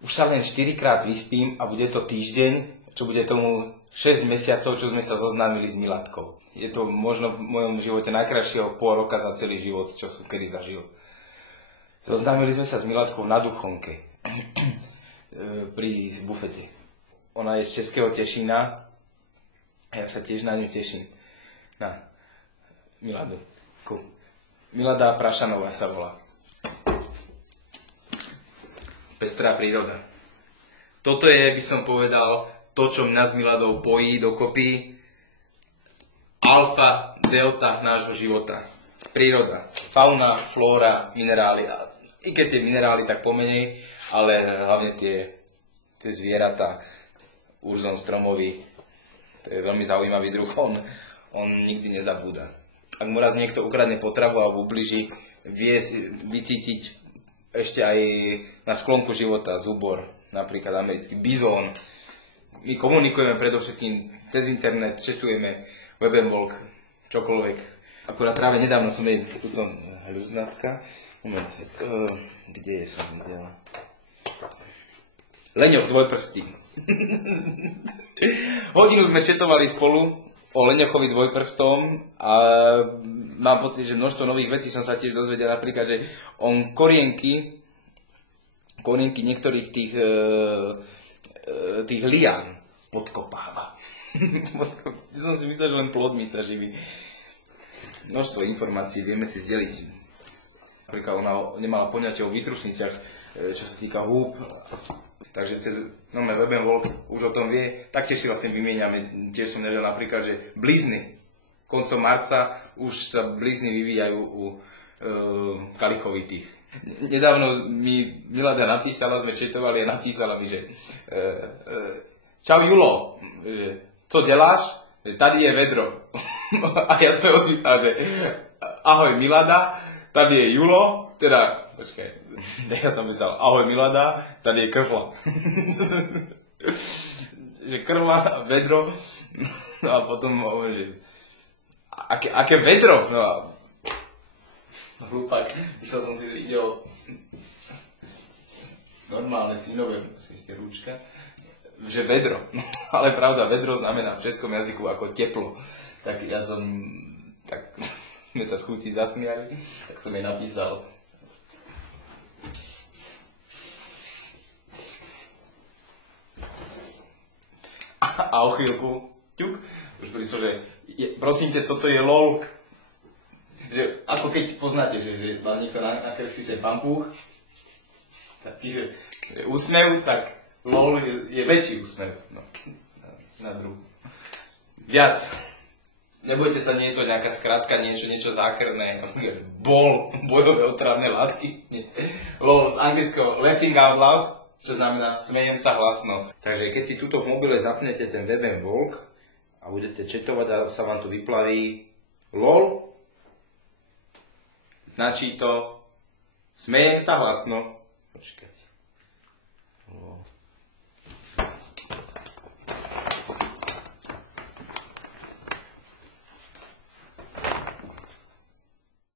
Už sa len 4-krát vyspím a bude to týždeň, čo bude tomu 6 mesiacov, čo sme sa zoznámili s Miladkou. Je to možno v mojom živote najkrajšieho pol roka za celý život, čo som kedy zažil. Zoznámili sme sa s Miladkou na Duchonke pri bufete. Ona je z Českého Tešína a ja sa tiež na ňu teším. Na Miladu. Milada Prašanová sa volá. Pestrá príroda. Toto je, by som povedal, to, čo mňa s Miladou pojí dokopy. Alfa, delta nášho života. Príroda. Fauna, flóra, minerály. I keď tie minerály tak pomenej, ale hlavne tie zvieratá. Urzon stromový. To je veľmi zaujímavý druh. On nikdy nezabúda. Ak mu raz niekto ukradne potravu alebo ubliží, vie vycítiť ešte aj na sklonku života zúbor, napríklad americký bizón. My komunikujeme predovšetkým cez internet, četujeme webemvolk, čokoľvek. Akurát práve nedávno som jej túto hľuznatka. Moment, kde je som videl? Leňoch dvojprstý. Hodinu sme četovali spolu o Leňochovi dvojprstom a mám pocit, že množstvo nových vecí som sa tiež dozvedel, napríklad, že on korienky niektorých tých lián podkopáva. Som si myslel, že len plodmi sa živí. Množstvo informácií vieme si zdeliť. Napríklad ona nemala poňatie o výtrušniciach, čo sa týka húb. Takže cez webemvolk už o tom vie. Taktiež si vlastne vymieňame. Tiež som nevedel napríklad, že blizny. Koncom marca už sa blizny vyvíjajú u kalichovitých. Nedávno mi Milada napísala, sme četovali a napísala mi, že čau Julo, že co deláš? Tady je vedro. A ja som odpýtal, že ahoj Milada, tady je Julo, teda, počkaj, ja som písal, ahoj Milada, tady je krhla. Že krhla, vedro, no a potom hovorím, že aké vedro? No a hlúpak, myslel som si, že ide o normálne cínové, ešte rúčka, že vedro. No, ale pravda, vedro znamená v českom jazyku ako teplo. Tak ja som, tak sme sa s chutí zasmiali, tak som jej napísal. A o chvíľku, ťuk, už prišlo, že prosím te, co to je LOL? Že, ako keď poznáte, že vám niekto nakreslí ten pampúch, tak píše, že úsmev, tak LOL je väčší úsmev. No, na druhu. Viac. Nebojte sa, nie je to nejaká skratka, niečo zákerné. Bojové otravné látky. LOL z anglického laughing out loud, čo znamená smejem sa hlasno. Takže keď si tuto v mobile zapnete ten webemvolk a budete četovať a sa vám tu vyplaví LOL, značí to smejem sa hlasno. Počkať.